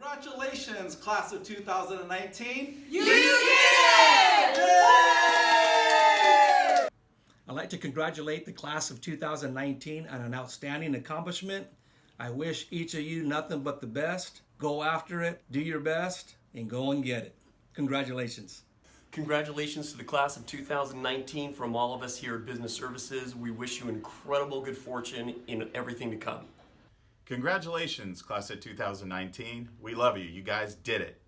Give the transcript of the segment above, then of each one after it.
Congratulations, class of 2019. You did it! I'd like to congratulate the class of 2019 on an outstanding accomplishment. I wish each of you nothing but the best. Go after it, do your best, and go and get it. Congratulations. Congratulations to the class of 2019 from all of us here at Business Services. We wish you incredible good fortune in everything to come. Congratulations, class of 2019. We love you. You guys did it.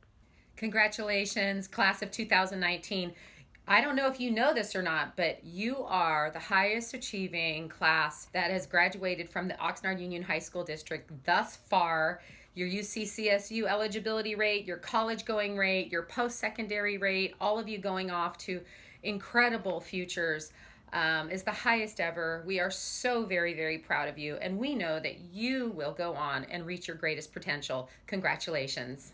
Congratulations, class of 2019. I don't know if you know this or not, but you are the highest achieving class that has graduated from the Oxnard Union High School District thus far. Your UCCSU eligibility rate, your college going rate, your post-secondary rate, all of you going off to incredible futures is the highest ever. We are so very, very proud of you, and we know that you will go on and reach your greatest potential. Congratulations.